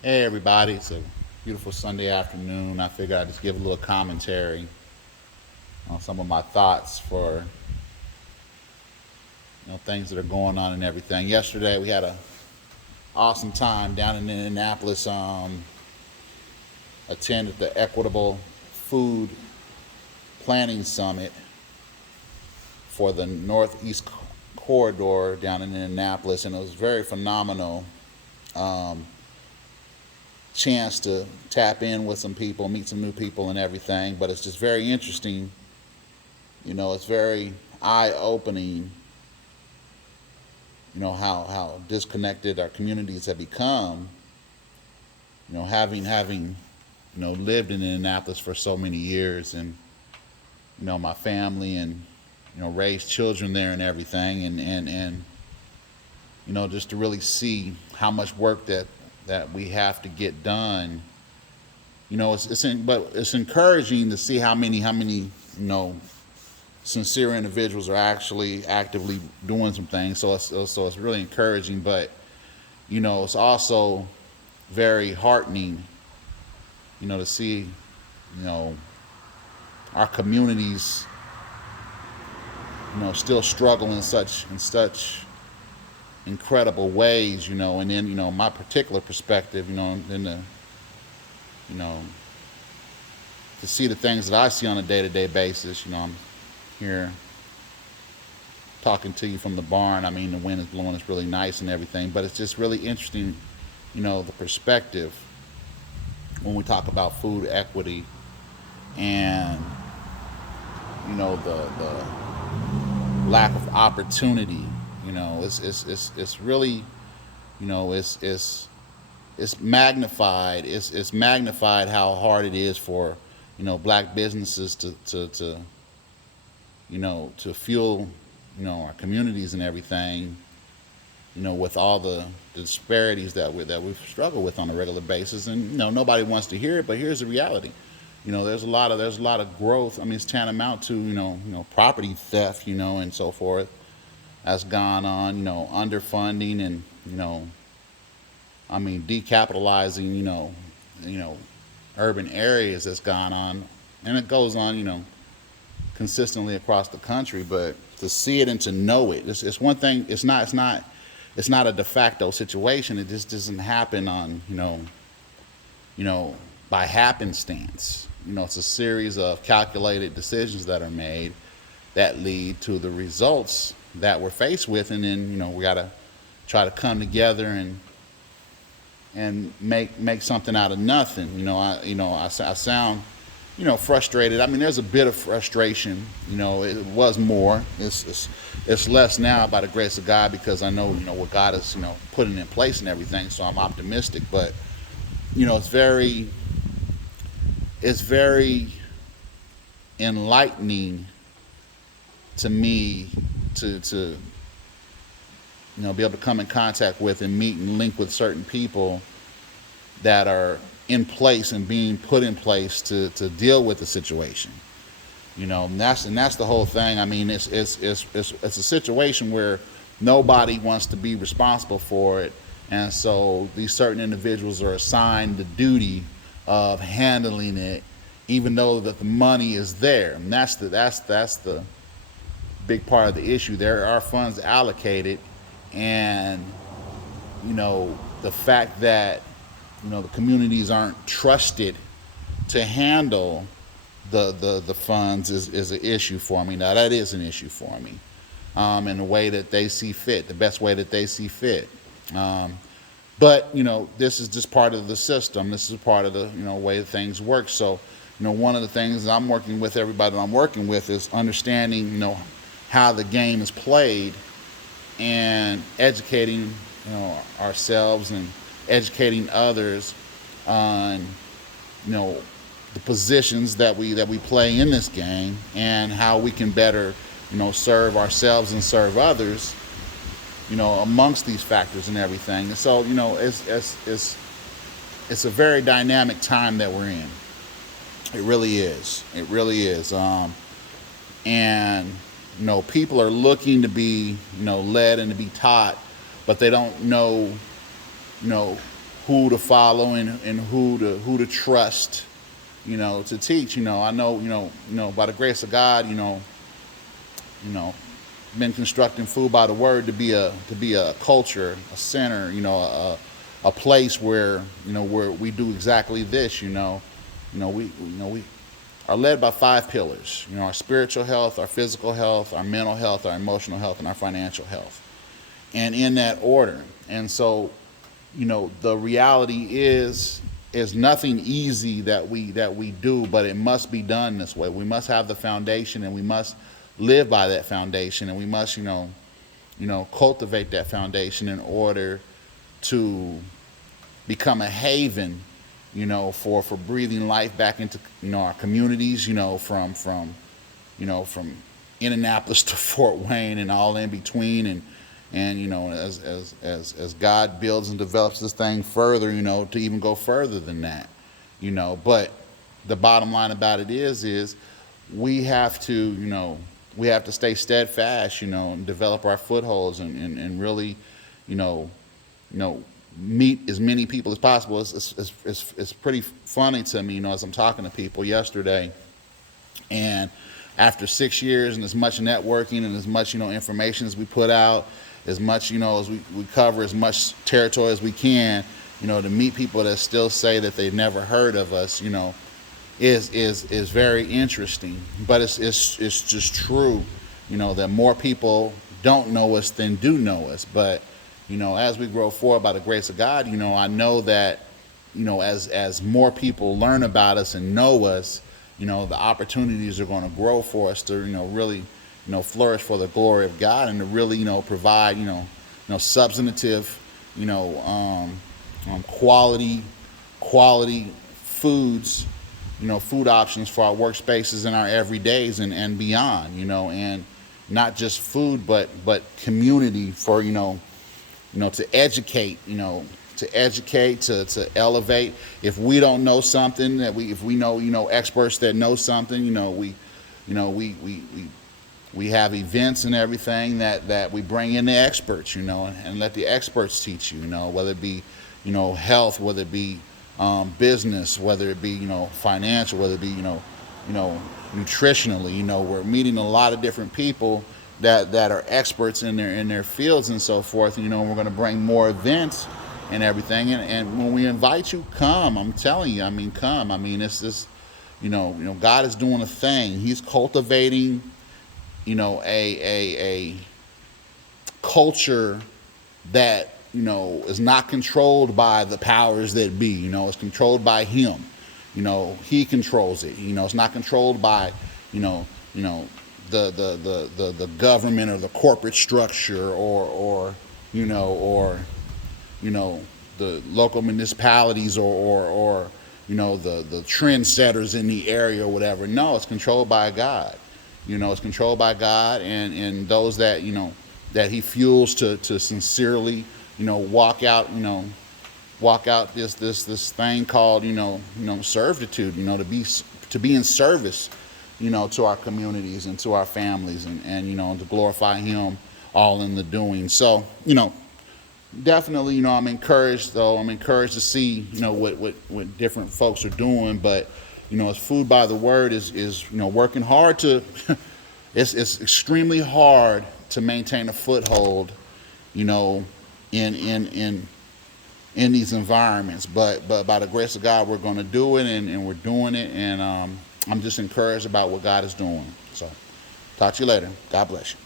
Hey everybody, it's a beautiful Sunday afternoon. I figured I'd just give a little commentary on some of my thoughts for things that are going on and everything. Yesterday we had a awesome time down in Indianapolis. Attended the Equitable Food Planning Summit for the Northeast Corridor down in Indianapolis, and it was very phenomenal. Um, Chance to tap in with some people, meet some new people, and everything. But it's just very interesting. It's very eye opening. How disconnected our communities have become. Having lived in Indianapolis for so many years, and my family, and raised children there and everything, and just to really see how much work that we have to get done. But it's encouraging to see how many sincere individuals are actually actively doing some things. So it's really encouraging, but it's also very heartening, to see our communities still struggle in such incredible ways, and then my particular perspective, in the you know to see the things that I see on a day-to-day basis. I'm here talking to you from the barn. I mean, the wind is blowing, it's really nice and everything, but it's just really interesting, the perspective when we talk about food equity, and the lack of opportunity. It's really, it's magnified. It's magnified how hard it is for black businesses to fuel our communities and everything. With all the disparities that we struggle with on a regular basis, and nobody wants to hear it, but here's the reality. There's a lot of growth. I mean, it's tantamount to property theft, and so forth, has gone on. Underfunding, and I mean, decapitalizing, you know, urban areas, that's gone on, and it goes on, consistently across the country. But to see it and to know it, it's one thing. It's not a de facto situation. It just doesn't happen on, you know, by happenstance. It's a series of calculated decisions that are made that lead to the results that we're faced with, and then we got to try to come together and make something out of nothing. I sound frustrated. I mean, there's a bit of frustration. It was more. It's less now by the grace of God, because I know what God is putting in place and everything. So I'm optimistic. But it's very enlightening to me to be able to come in contact with and meet and link with certain people that are in place and being put in place to deal with the situation. And that's the whole thing. I mean, it's a situation where nobody wants to be responsible for it, and so these certain individuals are assigned the duty of handling it, even though that the money is there. And that's the big part of the issue. There are funds allocated, and the fact that the communities aren't trusted to handle the funds is an issue for me. Now, that is an issue for me, in the way that they see fit, the best way that they see fit. But this is just part of the system. This is part of the way that things work. So one of the things that I'm working with everybody that I'm working with is understanding how the game is played, and educating ourselves and educating others on the positions that we play in this game, and how we can better serve ourselves and serve others amongst these factors and everything. And so it's a very dynamic time that we're in. It really is. It really is. And people are looking to be led and to be taught, but they don't know who to follow and who to trust, to teach. I know, by the grace of God, you know, been constructing Food by the Word to be a culture, a center, a place where where we do exactly this. We are led by 5 pillars. Our spiritual health, our physical health, our mental health, our emotional health, and our financial health, and in that order. And so, the reality is nothing easy that we do, but it must be done this way. We must have the foundation, and we must live by that foundation, and we must cultivate that foundation in order to become a haven, for breathing life back into our communities, from Indianapolis to Fort Wayne and all in between, and as God builds and develops this thing further, to even go further than that, But the bottom line about it is we have to stay steadfast, and develop our footholds and really, meet as many people as possible. It's pretty funny to me, as I'm talking to people yesterday, and after 6 years and as much networking and as much, information as we put out, as much, as we cover as much territory as we can, to meet people that still say that they've never heard of us, is very interesting. But it's just true, that more people don't know us than do know us. But as we grow forward by the grace of God, I know that as more people learn about us and know us, the opportunities are going to grow for us to really flourish for the glory of God, and to really provide substantive quality foods, food options for our workspaces and our everydays and beyond, and not just food, but community for, to educate, to elevate. If we don't know something, if we know, experts that know something, we have events and everything that we bring in the experts, and let the experts teach you, whether it be, health, whether it be business, whether it be, financial, whether it be, nutritionally. We're meeting a lot of different people that are experts in their fields and so forth. We're going to bring more events and everything. And when we invite you, come. I'm telling you, come. It's just, God is doing a thing. He's cultivating, a culture that, is not controlled by the powers that be. It's controlled by Him. He controls it. It's not controlled by, the government or the corporate structure or the local municipalities or the trendsetters in the area or whatever. No, it's controlled by God. It's controlled by God and those that that He fuels to sincerely walk out this thing called servitude, to be in service, to our communities and to our families and to glorify Him all in the doing. So, definitely, I'm encouraged to see, what different folks are doing, but, as Food by the Word is working hard to, it's extremely hard to maintain a foothold, in these environments, but by the grace of God, we're going to do it, and we're doing it, and I'm just encouraged about what God is doing. So, talk to you later. God bless you.